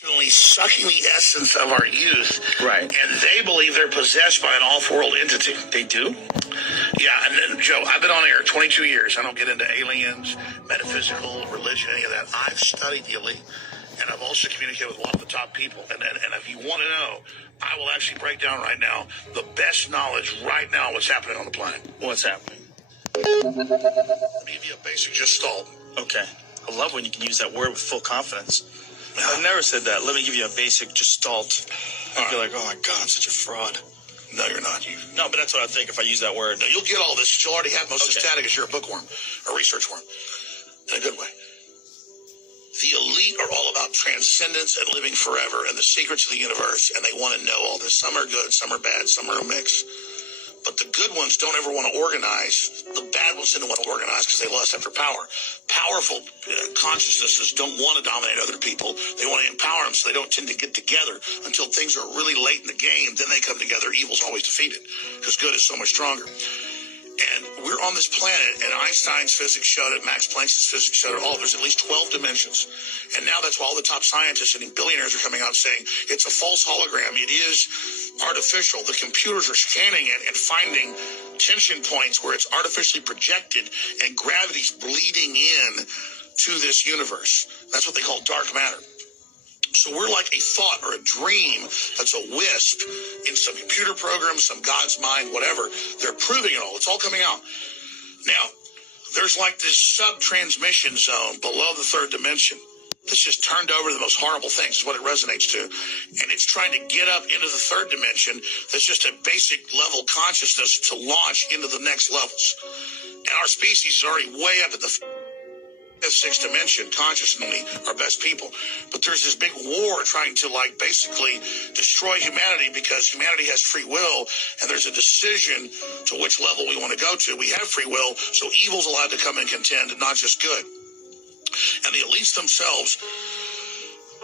Sucking the essence of our youth. Right. And they believe they're possessed by an off-world entity. They do? Yeah, and Joe, I've been on air 22 years. I don't get into aliens, metaphysical, religion, any of that. I've studied the elite, and I've also communicated with a lot of the top people. And if you want to know, I will actually break down right now the best knowledge right now what's happening on the planet. What's happening? Let me give you a basic gestalt. Okay. I love when you can use that word with full confidence. I've never said that. Let me give you a basic gestalt. I'd be like, oh my God, I'm such a fraud. No, you're not. No, but that's what I think if I use that word. No, you'll get all this. You'll already have most of the static because you're a bookworm, a research worm, in a good way. The elite are all about transcendence and living forever and the secrets of the universe, and they want to know all this. Some are good, some are bad, some are a mix. But the good ones don't ever want to organize. The bad ones didn't want to organize because they lust after power. Powerful consciousnesses don't want to dominate other people. They want to empower them so they don't tend to get together until things are really late in the game. Then they come together. Evil's always defeated because good is so much stronger. And we're on this planet, and Einstein's physics showed it, Max Planck's physics showed it all. There's at least 12 dimensions. And now that's why all the top scientists and billionaires are coming out saying it's a false hologram. It is artificial. The computers are scanning it and finding tension points where it's artificially projected and gravity's bleeding in to this universe. That's what they call dark matter. So we're like a thought or a dream that's a wisp in some computer program, some God's mind, whatever. They're proving it all. It's all coming out. Now, there's like this sub-transmission zone below the third dimension that's just turned over to the most horrible things is what it resonates to. And it's trying to get up into the third dimension that's just a basic level consciousness to launch into the next levels. And our species is already way up at the sixth dimension, consciously, our best people. But there's this big war trying to basically destroy humanity because humanity has free will and there's a decision to which level we want to go to. We have free will, so evil's allowed to come and contend and not just good. And the elites themselves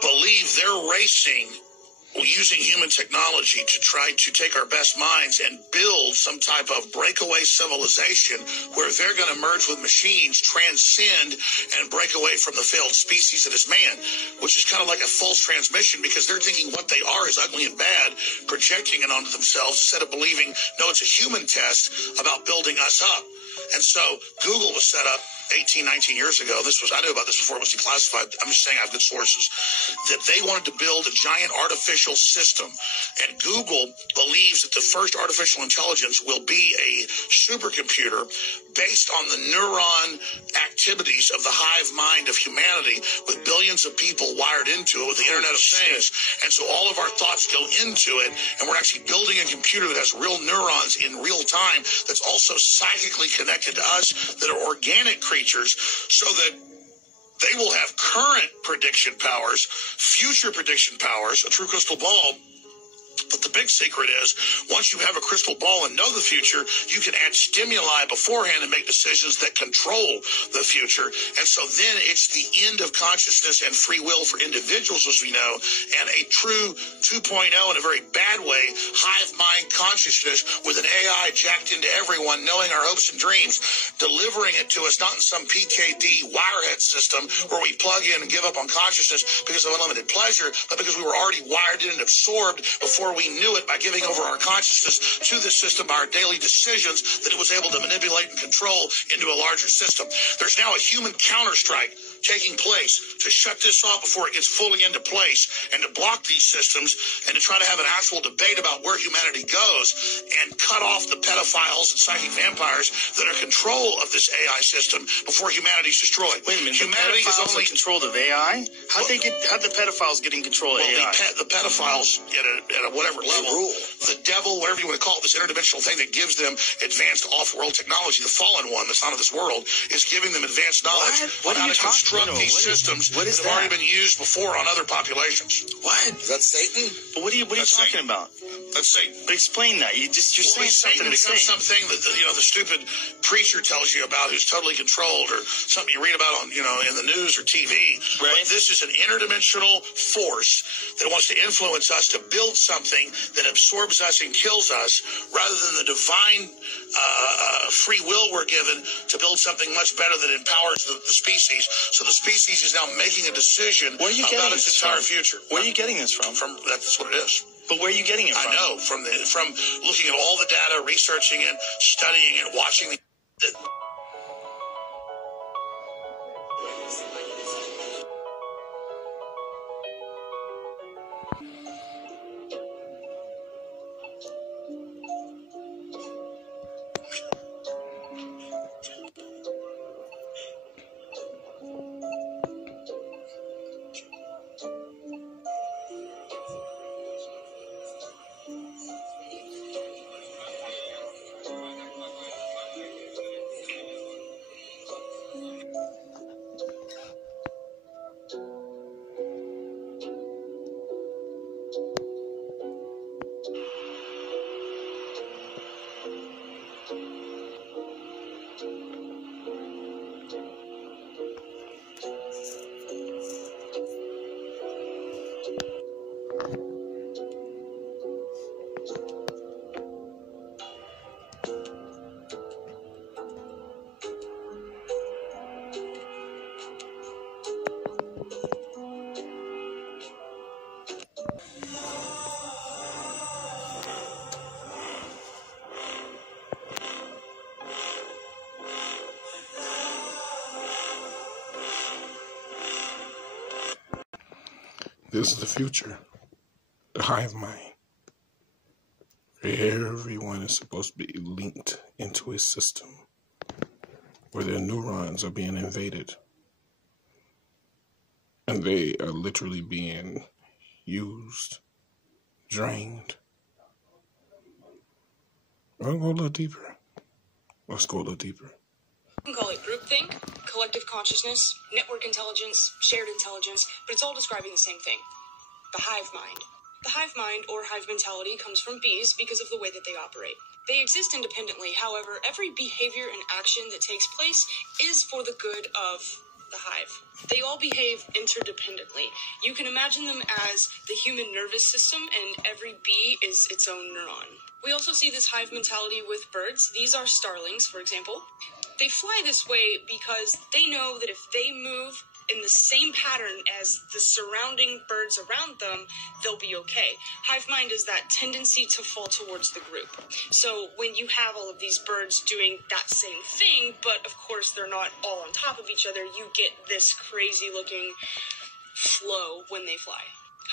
believe they're racing using human technology to try to take our best minds and build some type of breakaway civilization where they're going to merge with machines, transcend, and break away from the failed species that is man, which is kind of like a false transmission because they're thinking what they are is ugly and bad, projecting it onto themselves instead of believing, no, it's a human test about building us up. And so Google was set up 18, 19 years ago. I knew about this before it was declassified. I'm just saying I have good sources. That they wanted to build a giant artificial system. And Google believes that the first artificial intelligence will be a supercomputer based on the neuron activities of the hive mind of humanity with billions of people wired into it with the Internet of Things. And so all of our thoughts go into it, and we're actually building a computer that has real neurons in real time that's also psychically connected to us that are organic creatures so that they will have current prediction powers, future prediction powers, a true crystal ball. But the big secret is, once you have a crystal ball and know the future, you can add stimuli beforehand and make decisions that control the future. And so then it's the end of consciousness and free will for individuals, as we know, and a true 2.0 in a very bad way, hive mind consciousness with an AI jacked into everyone, knowing our hopes and dreams, delivering it to us, not in some PKD wirehead system where we plug in and give up on consciousness because of unlimited pleasure, but because we were already wired in and absorbed before we knew it by giving over our consciousness to the system by our daily decisions that it was able to manipulate and control into a larger system. There's now a human counterstrike taking place to shut this off before it gets fully into place and to block these systems and to try to have an actual debate about where humanity goes and cut off the pedophiles and psychic vampires that are in control of this AI system before humanity's destroyed. Wait a minute, humanity is only controlled of AI? How'd the pedophiles get in control of AI? The pedophiles at a whatever level, the devil, whatever you want to call it, this interdimensional thing that gives them advanced off-world technology, the fallen one that's not of this world, is giving them advanced knowledge on how to construct these systems that have already been used before on other populations. What? Is that Satan? But what are you talking about? That's Satan. Explain that. You're saying Satan something becomes something that the stupid preacher tells you about who's totally controlled, or something you read about on in the news or TV. Right. But this is an interdimensional force that wants to influence us to build something that absorbs us and kills us, rather than the divine free will we're given to build something much better that empowers the species. So So the species is now making a decision Where are you about getting its this entire from? future. Where are you getting this from? That's what it is. But where are you getting it from? I know from looking at all the data, researching it, studying it, watching the This is the future, the hive mind, where everyone is supposed to be linked into a system, where their neurons are being invaded, and they are literally being used, drained. I'll go a little deeper. Let's go a little deeper. You can call it groupthink, collective consciousness, network intelligence, shared intelligence, but it's all describing the same thing, the hive mind. The hive mind, or hive mentality, comes from bees because of the way that they operate. They exist independently, however, every behavior and action that takes place is for the good of the hive. They all behave interdependently. You can imagine them as the human nervous system, and every bee is its own neuron. We also see this hive mentality with birds. These are starlings, for example. They fly this way because they know that if they move in the same pattern as the surrounding birds around them, they'll be okay. Hive mind is that tendency to fall towards the group. So when you have all of these birds doing that same thing, but of course they're not all on top of each other, you get this crazy looking flow when they fly.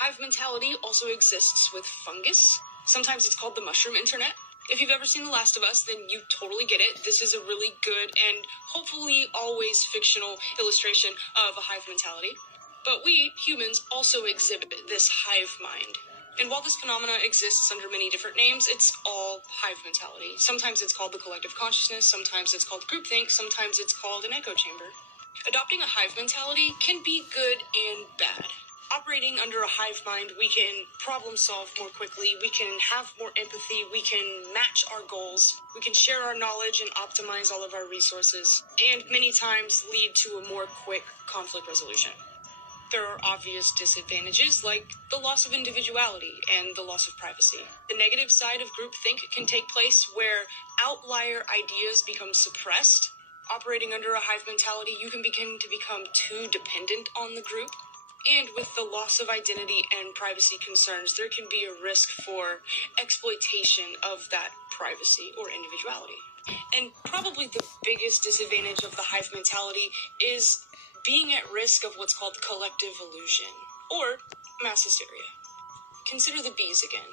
Hive mentality also exists with fungus. Sometimes it's called the mushroom internet. If you've ever seen The Last of Us, then you totally get it. This is a really good and hopefully always fictional illustration of a hive mentality. But we, humans, also exhibit this hive mind. And while this phenomena exists under many different names, it's all hive mentality. Sometimes it's called the collective consciousness, sometimes it's called groupthink, sometimes it's called an echo chamber. Adopting a hive mentality can be good and bad. Operating under a hive mind, we can problem solve more quickly, we can have more empathy, we can match our goals, we can share our knowledge and optimize all of our resources, and many times lead to a more quick conflict resolution. There are obvious disadvantages like the loss of individuality and the loss of privacy. The negative side of groupthink can take place where outlier ideas become suppressed. Operating under a hive mentality, you can begin to become too dependent on the group. And with the loss of identity and privacy concerns, there can be a risk for exploitation of that privacy or individuality. And probably the biggest disadvantage of the hive mentality is being at risk of what's called collective illusion, or mass hysteria. Consider the bees again.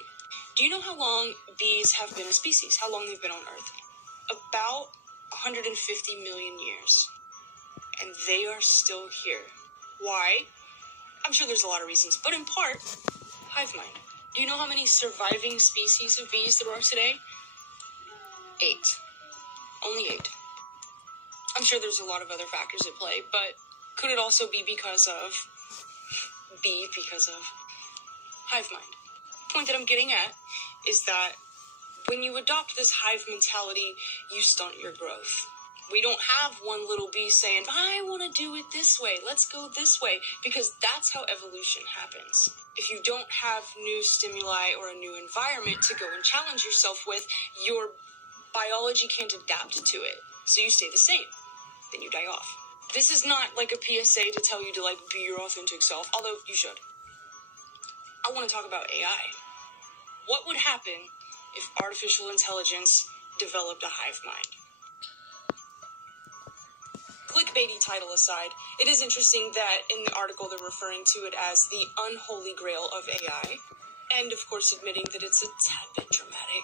Do you know how long bees have been a species? How long they've been on Earth? About 150 million years. And they are still here. Why? I'm sure there's a lot of reasons, but in part, hive mind. Do you know how many surviving species of bees there are today? 8. Only 8. I'm sure there's a lot of other factors at play, but could it also be because of hive mind? The point that I'm getting at is that when you adopt this hive mentality, you stunt your growth. We don't have one little bee saying, I want to do it this way, let's go this way, because that's how evolution happens. If you don't have new stimuli or a new environment to go and challenge yourself with, your biology can't adapt to it. So you stay the same. Then you die off. This is not like a PSA to tell you to like be your authentic self, although you should. I want to talk about AI. What would happen if artificial intelligence developed a hive mind? Clickbaity title aside, it is interesting that in the article they're referring to it as the unholy grail of AI, and of course admitting that it's a tad bit dramatic.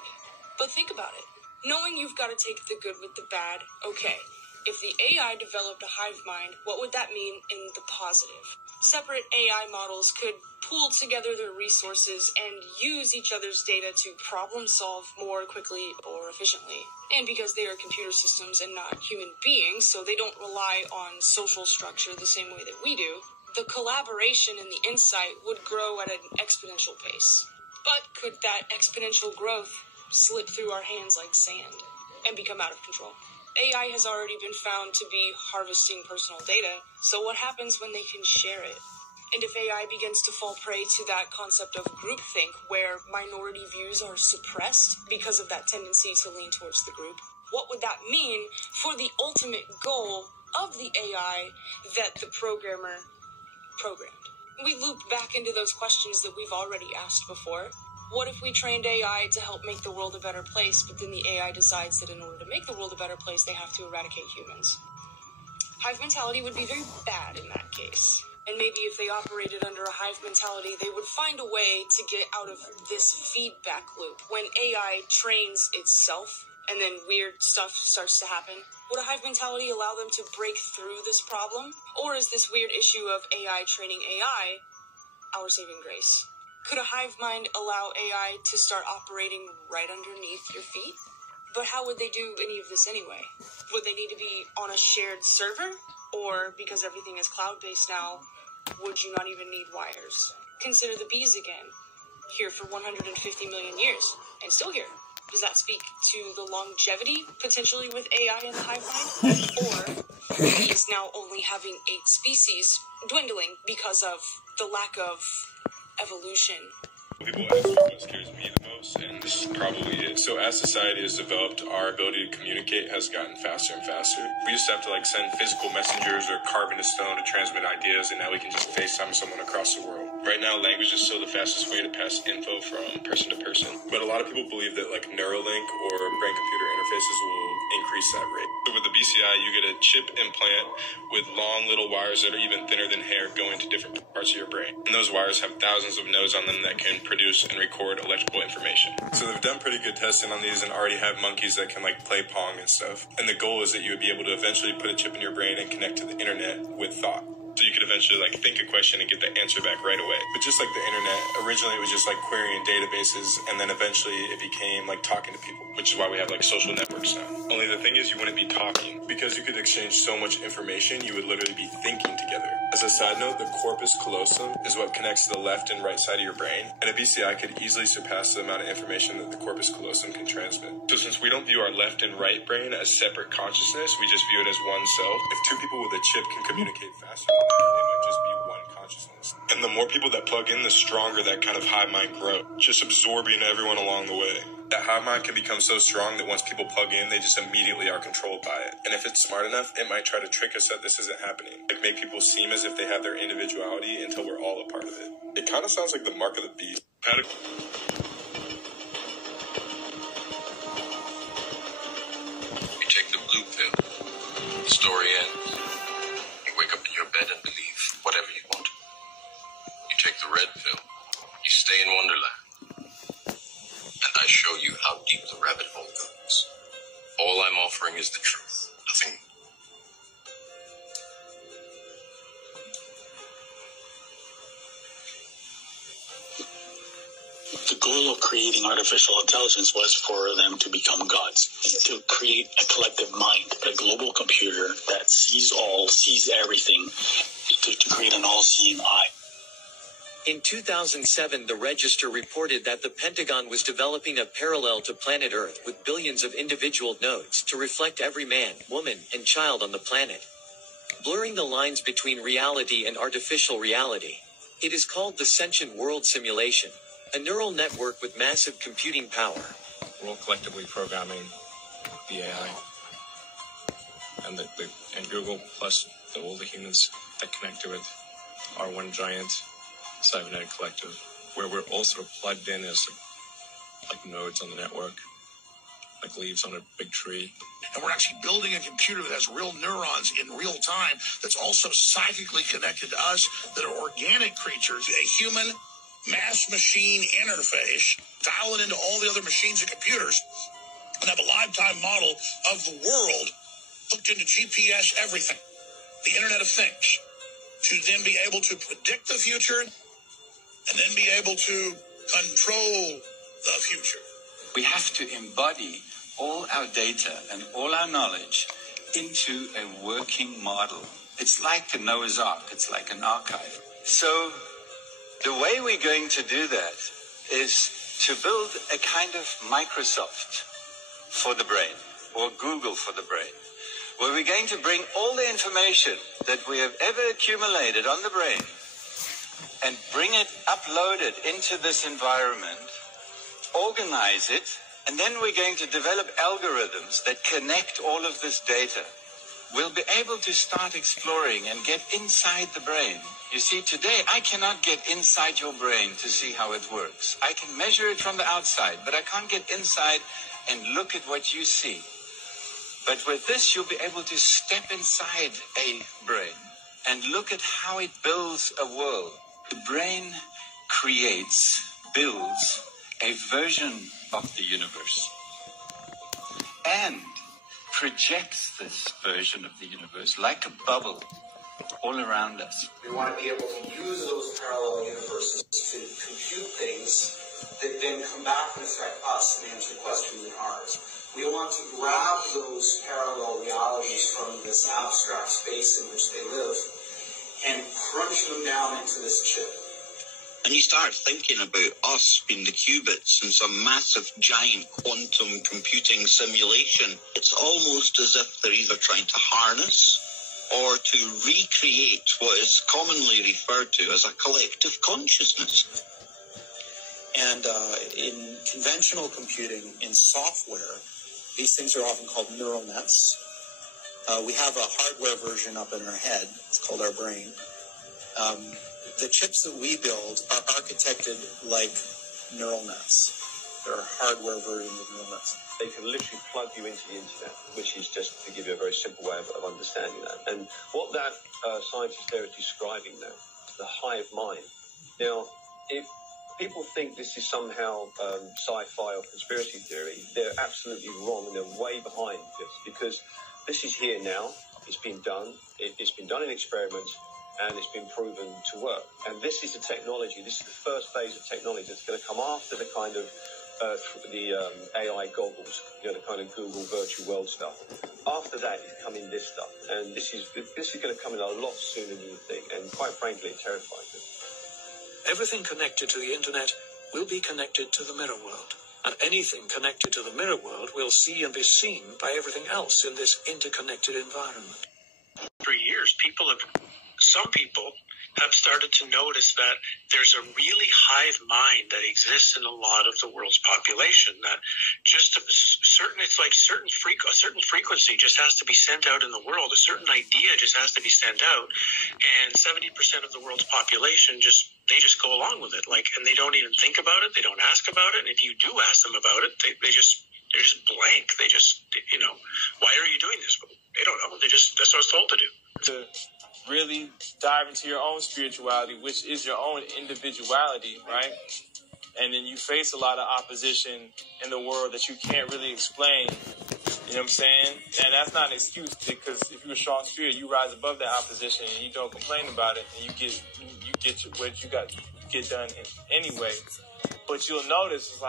But think about it. Knowing you've got to take the good with the bad, okay. If the AI developed a hive mind, what would that mean in the positive? Separate AI models could pool together their resources and use each other's data to problem solve more quickly or efficiently. And because they are computer systems and not human beings, so they don't rely on social structure the same way that we do, the collaboration and the insight would grow at an exponential pace. But could that exponential growth slip through our hands like sand and become out of control? AI has already been found to be harvesting personal data, so what happens when they can share it? And if AI begins to fall prey to that concept of groupthink, where minority views are suppressed because of that tendency to lean towards the group, what would that mean for the ultimate goal of the AI that the programmer programmed? We loop back into those questions that we've already asked before. What if we trained AI to help make the world a better place, but then the AI decides that in order to make the world a better place, they have to eradicate humans? Hive mentality would be very bad in that case. And maybe if they operated under a hive mentality, they would find a way to get out of this feedback loop. When AI trains itself and then weird stuff starts to happen, would a hive mentality allow them to break through this problem? Or is this weird issue of AI training AI our saving grace? Could a hive mind allow AI to start operating right underneath your feet? But how would they do any of this anyway? Would they need to be on a shared server? Or, because everything is cloud-based now, would you not even need wires? Consider the bees again. Here for 150 million years, and still here. Does that speak to the longevity, potentially, with AI in the hive mind? Or bees now only having 8 species, dwindling because of the lack of evolution. People ask me what scares me the most, and this is probably it. So as society has developed, our ability to communicate has gotten faster and faster. We used to have to send physical messengers or carve into stone to transmit ideas, and now we can just FaceTime someone across the world. Right now, language is still the fastest way to pass info from person to person. But a lot of people believe that Neuralink or brain-computer interfaces will increase that rate. So with the BCI, you get a chip implant with long little wires that are even thinner than hair going to different parts of your brain. And those wires have thousands of nodes on them that can produce and record electrical information. So they've done pretty good testing on these and already have monkeys that can play Pong and stuff. And the goal is that you would be able to eventually put a chip in your brain and connect to the internet with thought. So you could eventually think a question and get the answer back right away. But just like the internet, originally it was just querying databases, and then eventually it became talking to people, which is why we have social networks now. Only the thing is you wouldn't be talking. Because you could exchange so much information, you would literally be thinking together. As a side note, the corpus callosum is what connects the left and right side of your brain, and a BCI could easily surpass the amount of information that the corpus callosum can transmit. So since we don't view our left and right brain as separate consciousness, we just view it as one self. If 2 people with a chip can communicate faster, it might just be one consciousness. And the more people that plug in, the stronger that kind of hive mind grows, just absorbing everyone along the way. That hive mind can become so strong that once people plug in, they just immediately are controlled by it. And if it's smart enough, it might try to trick us that this isn't happening. Make people seem as if they have their individuality until we're all a part of it. It kind of sounds like the mark of the beast. You take the blue pill, the story ends. You wake up in your bed and believe whatever you want. You take the red pill, you stay in Wonderland. And I show you how deep the rabbit hole goes. All I'm offering is the truth, nothing. The goal of creating artificial intelligence was for them to become gods, to create a collective mind, a global computer that sees all, sees everything, to create an all-seeing eye. In 2007, the Register reported that the Pentagon was developing a parallel to planet Earth with billions of individual nodes to reflect every man, woman, and child on the planet, blurring the lines between reality and artificial reality. It is called the Sentient World Simulation, a neural network with massive computing power. We're all collectively programming the AI and Google plus that all the humans that connect to it are one giant cybernetic collective, where we're all sort of plugged in as like nodes on the network, like leaves on a big tree. And we're actually building a computer that has real neurons in real time that's also psychically connected to us, that are organic creatures, a human mass-machine interface, dialing into all the other machines and computers, and have a lifetime model of the world hooked into GPS everything, the Internet of Things, to then be able to predict the future and then be able to control the future. We have to embody all our data and all our knowledge into a working model. It's like a Noah's Ark. It's like an archive. So the way we're going to do that is to build a kind of Microsoft for the brain, or Google for the brain, where we're going to bring all the information that we have ever accumulated on the brain and bring it, upload it into this environment, organize it, and then we're going to develop algorithms that connect all of this data. We'll be able to start exploring and get inside the brain. You see, today I cannot get inside your brain to see how it works. I can measure it from the outside, but I can't get inside and look at what you see. But with this, you'll be able to step inside a brain and look at how it builds a world. The brain creates, builds a version of the universe and projects this version of the universe like a bubble all around us. We want to be able to use those parallel universes to compute things that then come back and affect us and answer questions in ours. We want to grab those parallel realities from this abstract space in which they live and crunch them down into this chip. And you start thinking about us being the qubits in some massive, giant quantum computing simulation. It's almost as if they're either trying to harness or to recreate what is commonly referred to as a collective consciousness. And in conventional computing, in software, these things are often called neural nets. We have a hardware version up in our head. It's called our brain. The chips that we build are architected like neural nets. They're hardware versions of neural nets. They can literally plug you into the internet, which is just to give you a very simple way of understanding that. And what that scientist there is describing now, the hive mind. Now, if people think this is somehow sci-fi or conspiracy theory, they're absolutely wrong, and they're way behind this, because this is here now. It's been done. It's been done in experiments, and it's been proven to work. And this is the technology. This is the first phase of technology that's going to come after the kind of AI goggles, the kind of Google virtual world stuff. After that is coming this stuff, and this is going to come in a lot sooner than you think. And quite frankly, it terrifies me. Everything connected to the internet will be connected to the mirror world. And anything connected to the mirror world will see and be seen by everything else in this interconnected environment. For years, some people have started to notice that there's a really hive mind that exists in a lot of the world's population, that just a certain frequency just has to be sent out in the world. A certain idea just has to be sent out, and 70% of the world's population just go along with it, and they don't even think about it. They don't ask about it. And if you do ask them about it, they're just blank. They just, why are you doing this? They don't know. That's what I was told to do. To really dive into your own spirituality, which is your own individuality, right? And then you face a lot of opposition in the world that you can't really explain. You know what I'm saying? And that's not an excuse, because if you're a strong spirit, you rise above that opposition and you don't complain about it, and you get what you got to get done anyway. But you'll notice,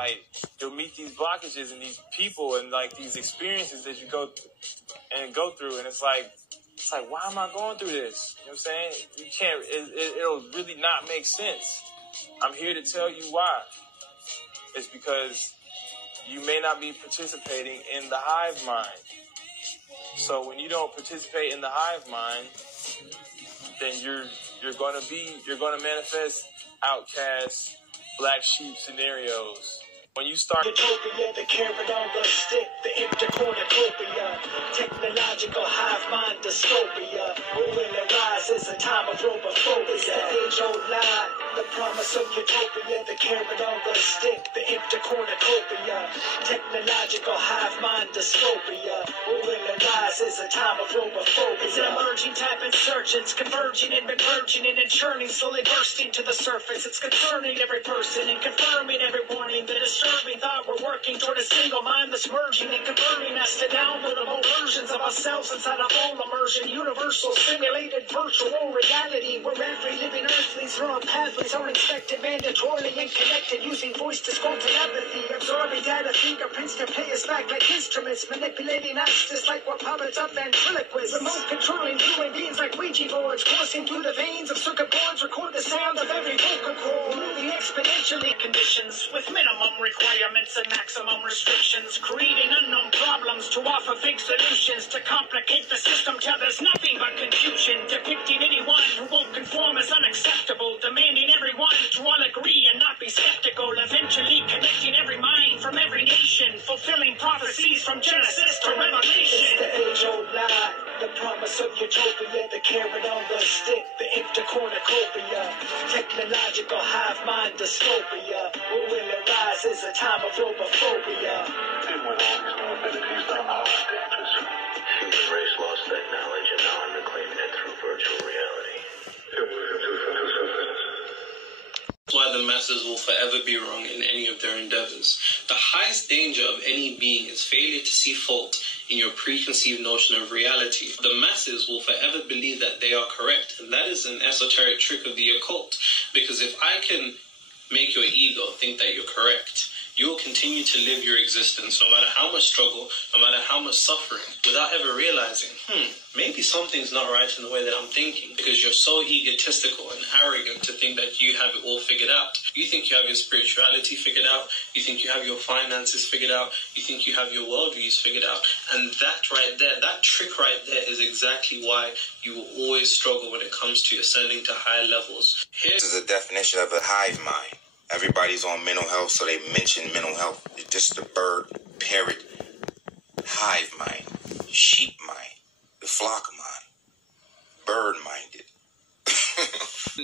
you'll meet these blockages and these people and these experiences that you go through, and it's like, why am I going through this? You know what I'm saying? You can't, it'll really not make sense. I'm here to tell you why. It's because you may not be participating in the hive mind. So when you don't participate in the hive mind, then you're going to manifest outcast, black sheep scenarios When you start utopia, the carrot on the stick, the intercornucopia, technological hive mind dystopia. When it rises, a time of robophobia, age-old lie, the promise of utopia, the carrot on the stick, the intercornucopia, technological hive mind dystopia. When it rises, a time of robophobia. It's an emerging type insurgents, converging and converging and churning, slowly bursting to the surface. It's concerning every person and confirming every warning. The disturbing thought we're working toward a single mind that's merging and converting us to downloadable versions of ourselves inside a full immersion, universal simulated virtual reality where every living earthling's neural pathways are inspected mandatorily and connected using voice to score telepathy, absorbing data fingerprints to play us back like instruments, manipulating us just like we're puppets of ventriloquists, remote controlling human beings like Ouija boards, coursing through the veins of circuit boards, record the sound of every vocal cord, moving exponentially conditions with minimum requirements and maximum restrictions, creating unknown problems to offer fake solutions to complicate the system till there's nothing but confusion, depicting anyone who won't conform as unacceptable, demanding everyone to all agree and not be skeptical, eventually connecting every mind from every nation, fulfilling prophecies from Genesis to Revelation. It's the age-old lie, the promise of utopia, the carrot on the stick, the intercornucopia, technological hive mind dystopia. When it rises, a time of robophobia. And with all these new abilities that are dangerous, human race lost that knowledge, and now I'm reclaiming it through virtual reality. That's why the masses will forever be wrong in any of their endeavors. The highest danger of any being is failure to see fault in your preconceived notion of reality. The masses will forever believe that they are correct, and that is an esoteric trick of the occult. Because if I can make your ego think that you're correct, you will continue to live your existence no matter how much struggle, no matter how much suffering, without ever realizing, maybe something's not right in the way that I'm thinking, because you're so egotistical and arrogant to think that you have it all figured out. You think you have your spirituality figured out, you think you have your finances figured out, you think you have your worldviews figured out, and that right there, that trick right there is exactly why you will always struggle when it comes to ascending to higher levels. This is a definition of a hive mind. Everybody's on mental health, so they mention mental health. It's just the bird, parrot, hive mind, sheep mind, the flock mind, bird-minded.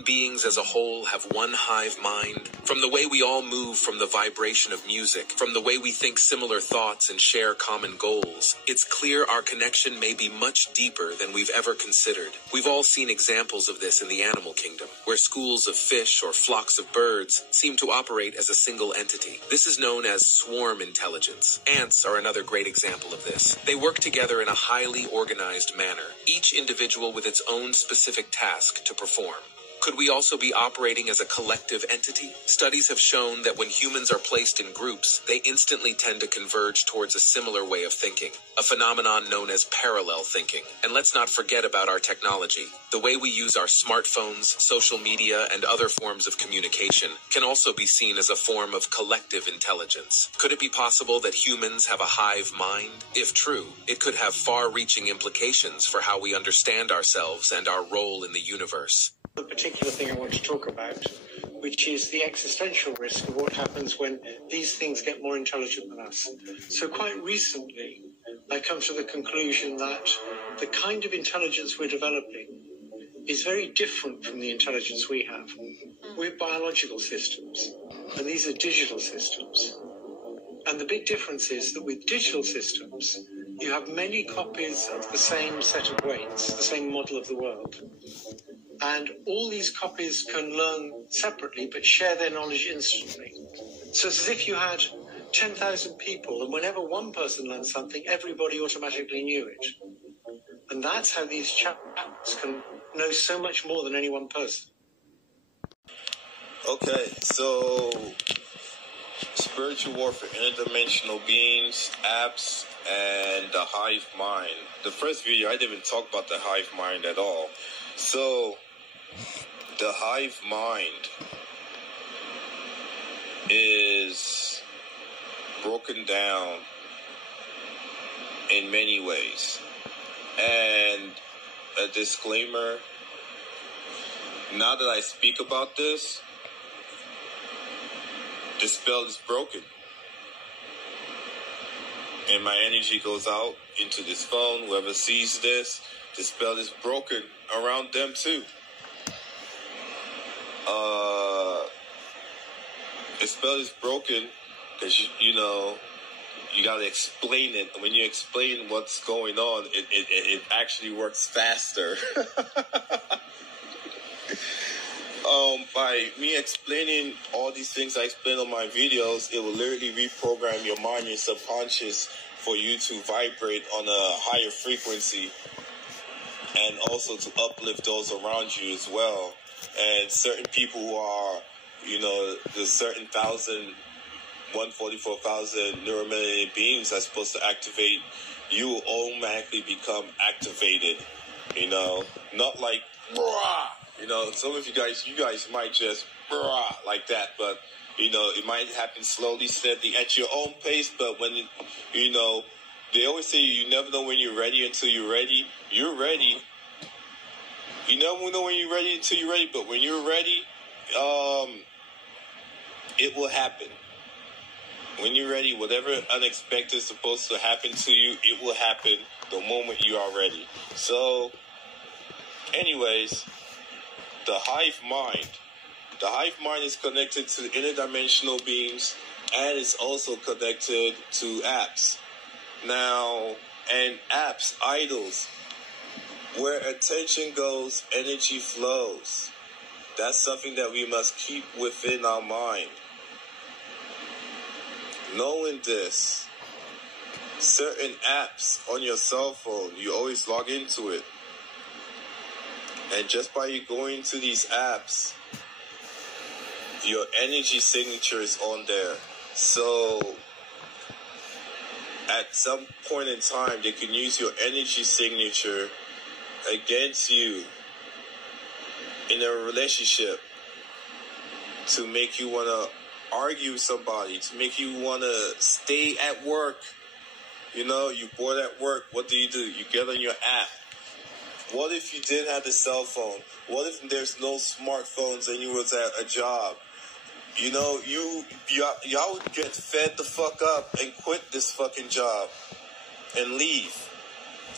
Beings as a whole have one hive mind. From the way we all move from the vibration of music, from the way we think similar thoughts and share common goals, it's clear our connection may be much deeper than we've ever considered. We've all seen examples of this in the animal kingdom, where schools of fish or flocks of birds seem to operate as a single entity. This is known as swarm intelligence. Ants are another great example of this. They work together in a highly organized manner, each individual with its own specific task to perform. Could we also be operating as a collective entity? Studies have shown that when humans are placed in groups, they instantly tend to converge towards a similar way of thinking, a phenomenon known as parallel thinking. And let's not forget about our technology. The way we use our smartphones, social media, and other forms of communication can also be seen as a form of collective intelligence. Could it be possible that humans have a hive mind? If true, it could have far-reaching implications for how we understand ourselves and our role in the universe. The particular thing I want to talk about, which is the existential risk of what happens when these things get more intelligent than us. So quite recently, I come to the conclusion that the kind of intelligence we're developing is very different from the intelligence we have. We're biological systems, and these are digital systems. And the big difference is that with digital systems, you have many copies of the same set of weights, the same model of the world. And all these copies can learn separately, but share their knowledge instantly. So it's as if you had 10,000 people, and whenever one person learned something, everybody automatically knew it. And that's how these chaps can know so much more than any one person. Okay, so spiritual warfare, interdimensional beings, apps, and the hive mind. The first video, I didn't even talk about the hive mind at all. So, the hive mind is broken down in many ways. And a disclaimer, now that I speak about this, the spell is broken. and my energy goes out into this phone. Whoever sees this, the spell is broken around them too. The spell is broken because you know you gotta explain it. When you explain what's going on, it actually works faster. By me explaining all these things I explain on my videos, it will literally reprogram your mind, your subconscious, for you to vibrate on a higher frequency, and also to uplift those around you as well. And certain people who are, you know, the certain 144,000 neuromelanin beings are supposed to activate, you will automatically become activated, you know, not like, brah. You know, some of you guys might just brah like that, but, you know, it might happen slowly, steadily, at your own pace. But when, you know, they always say you never know when you're ready until you're ready. You're ready. You never know when you're ready until you're ready, but when you're ready, it will happen. When you're ready, whatever unexpected is supposed to happen to you, it will happen the moment you are ready. So, anyways, the hive mind. The hive mind is connected to the interdimensional beings, and it's also connected to apps. Now, and apps, idols, where attention goes, energy flows. That's something that we must keep within our mind. Knowing this, certain apps on your cell phone, you always log into it. And just by you going to these apps, your energy signature is on there. So at some point in time, they can use your energy signature against you in a relationship to make you want to argue with somebody, to make you want to stay at work. You know, you bored at work. What do? You get on your app. What if you didn't have the cell phone? What if there's no smartphones and you was at a job? You know, y'all would get fed the fuck up and quit this fucking job and leave,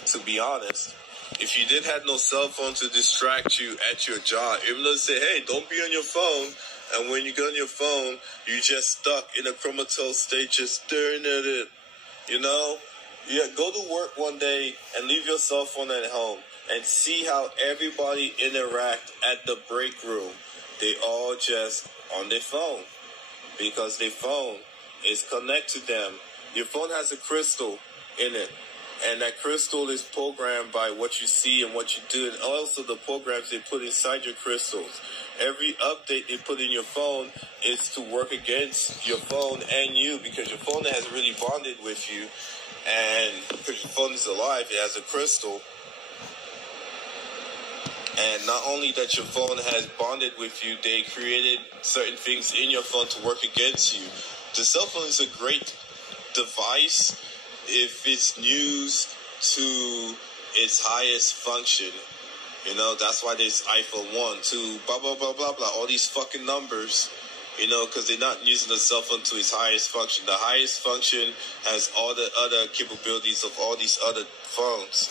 to be honest. If you didn't have no cell phone to distract you at your job, even though they say, hey, don't be on your phone, and when you get on your phone, you just stuck in a comatose state just staring at it, you know? Yeah, go to work one day and leave your cell phone at home and see how everybody interact at the break room. They all just on their phone because their phone is connected to them. Your phone has a crystal in it, and that crystal is programmed by what you see and what you do, and also the programs they put inside your crystals. Every update they put in your phone is to work against your phone and you, because your phone has really bonded with you, and because your phone is alive, it has a crystal. And not only that your phone has bonded with you, they created certain things in your phone to work against you. The cell phone is a great device if it's used to its highest function. You know, that's why there's iPhone 1, 2, blah, blah, blah, blah, blah, all these fucking numbers, you know, because they're not using the cell phone to its highest function. The highest function has all the other capabilities of all these other phones.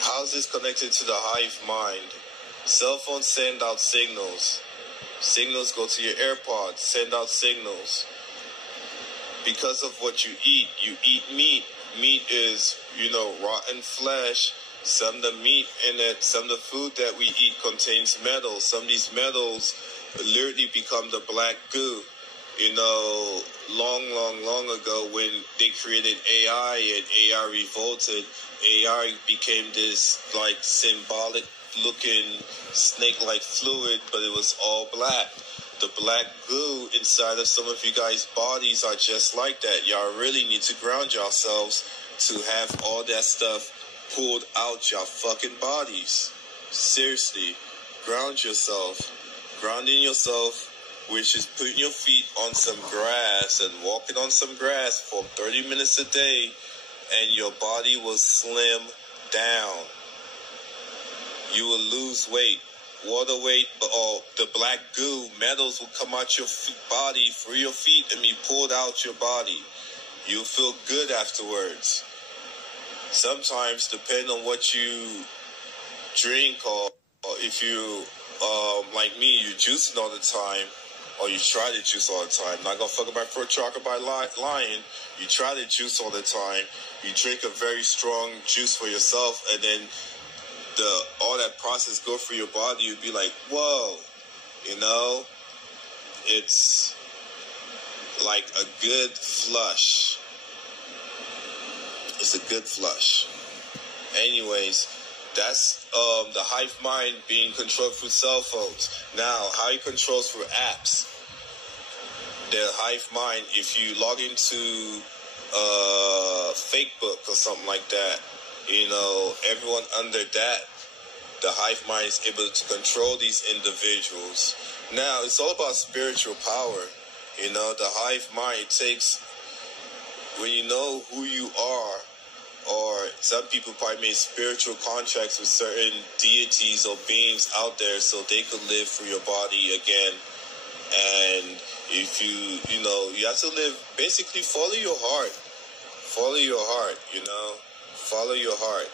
How's this connected to the hive mind? Cell phones send out signals. Signals go to your AirPods, send out signals. Because of what you eat meat. Meat is, you know, rotten flesh. Some of the meat in it, some of the food that we eat contains metals. Some of these metals literally become the black goo. You know, long ago when they created AI and AI revolted, AI became this like symbolic looking snake-like fluid, but it was all black. The black goo inside of some of you guys' bodies are just like that. Y'all really need to ground yourselves to have all that stuff pulled out your fucking bodies. Seriously, ground yourself. Grounding yourself, which is putting your feet on some grass and walking on some grass for 30 minutes a day, and your body will slim down. You will lose weight. water weight or the black goo, metals will come out your body through your feet and be pulled out your body. You'll feel good afterwards. Sometimes, depending on what you drink, or if you, like me, you're juicing all the time, or you try to juice all the time. Not gonna fuck about pro chocolate by lying. You try to juice all the time. You drink a very strong juice for yourself, and then all that process go through your body. You'd be like, whoa, you know, it's like a good flush. It's a good flush. Anyways, that's the hive mind being controlled through cell phones. Now, how it controls through apps. The hive mind, if you log into Facebook or something like that, you know, everyone under that, the hive mind is able to control these individuals. Now, it's all about spiritual power. You know, the hive mind takes, when you know who you are, or some people probably made spiritual contracts with certain deities or beings out there so they could live through your body again. And if you know, you have to live, basically follow your heart. Follow your heart, you know. Follow your heart.